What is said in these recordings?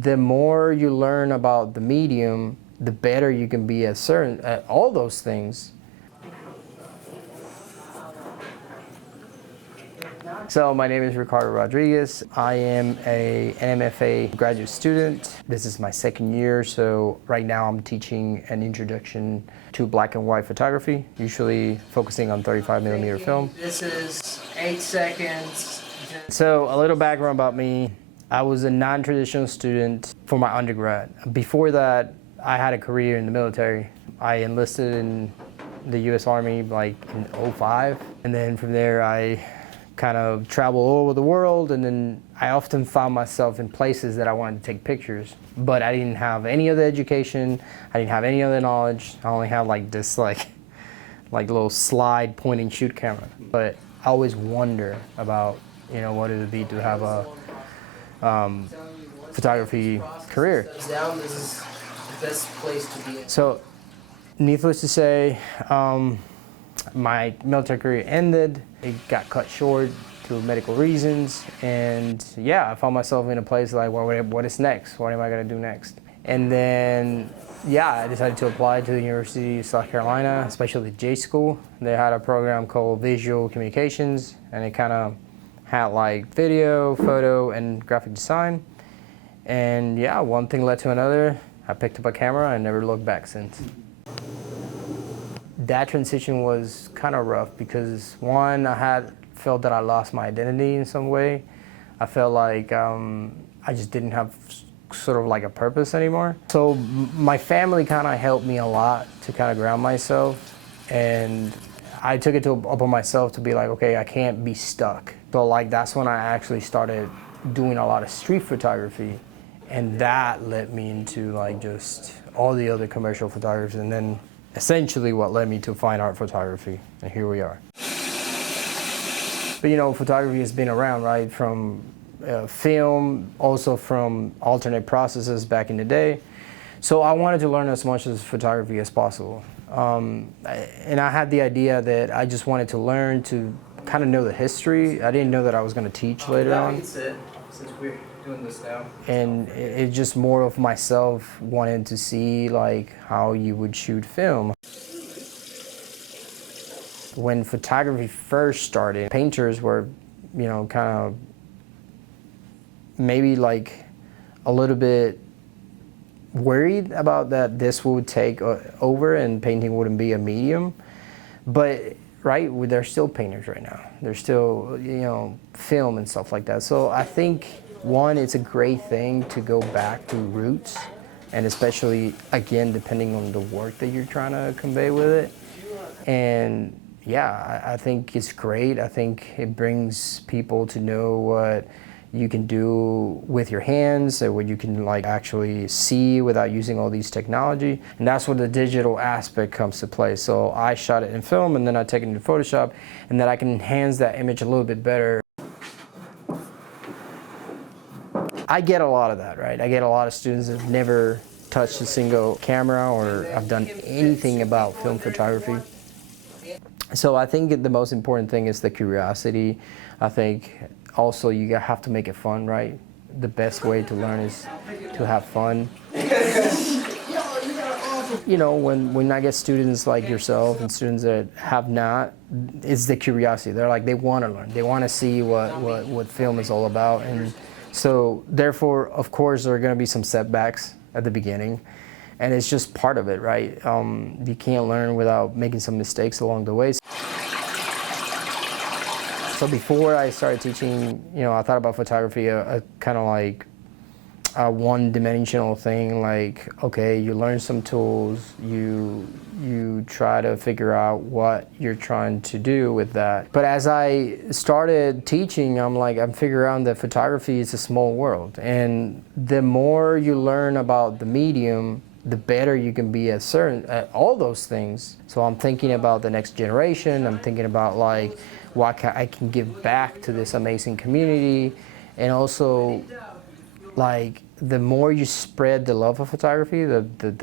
the more you learn about the medium, the better you can be at all those things. So my name is Ricardo Rodriguez. I am an NMFA graduate student. This is my second year, so right now I'm teaching an introduction to black and white photography, usually focusing on 35mm film. This is 8 seconds. So a little background about me. I was a non-traditional student for my undergrad. Before that, I had a career in the military. I enlisted in the U.S. Army like in '05, and then from there I kind of travel all over the world, and then I often found myself in places that I wanted to take pictures, but I didn't have any other education, I didn't have any other knowledge. I only had like this like little slide point and shoot camera. But I always wonder about, you know, what it would be to have a photography career. Down, this is the best place to be in. So, needless to say, my military career ended. It got cut short through medical reasons, and yeah, I found myself in a place like, well, what is next? What am I going to do next? And then, yeah, I decided to apply to the University of South Carolina, especially J School. They had a program called Visual Communications, and it kind of had like video, photo, and graphic design. And yeah, one thing led to another. I picked up a camera and never looked back since. That transition was kind of rough because, one, I had felt that I lost my identity in some way. I felt like I just didn't have sort of like a purpose anymore. So my family kind of helped me a lot to kind of ground myself, and I took it upon myself to be like, okay, I can't be stuck. So like that's when I actually started doing a lot of street photography, and that led me into like just all the other commercial photography, and then essentially what led me to fine art photography, and here we are. But you know, photography has been around, right, from film, also from alternate processes back in the day. So I wanted to learn as much as photography as possible. And I had the idea that I just wanted to learn to kind of know the history. I didn't know that I was going to teach later on. That's it, since we're doing this now. And it's just more of myself wanting to see like how you would shoot film. When photography first started, painters were, you know, kind of maybe like a little bit worried about that this would take over and painting wouldn't be a medium. But right, they're still painters right now. They're still, you know, film and stuff like that. So I think, one, it's a great thing to go back to roots, and especially, again, depending on the work that you're trying to convey with it. And yeah, I think it's great. I think it brings people to know what you can do with your hands, and what you can like actually see without using all these technology. And that's where the digital aspect comes to play. So I shot it in film, and then I take it into Photoshop, and then I can enhance that image a little bit better. I get a lot of that, right? I get a lot of students that have never touched a single camera or have done anything about film photography. So I think the most important thing is the curiosity. I think also you have to make it fun, right? The best way to learn is to have fun. You know, when I get students like yourself and students that have not, it's the curiosity. They're like, they want to learn. They want to see what film is all about. And so therefore, of course, there are going to be some setbacks at the beginning. And it's just part of it, right? You can't learn without making some mistakes along the way. So before I started teaching, you know, I thought about photography a kind of like a one-dimensional thing. Like, okay, you learn some tools, you try to figure out what you're trying to do with that. But as I started teaching, I'm figuring out that photography is a small world, and the more you learn about the medium, the better you can be at all those things. So I'm thinking about the next generation. I'm thinking about like what I can give back to this amazing community, and also like the more you spread the love of photography, the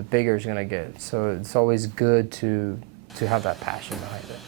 bigger it's gonna get. So it's always good to have that passion behind it.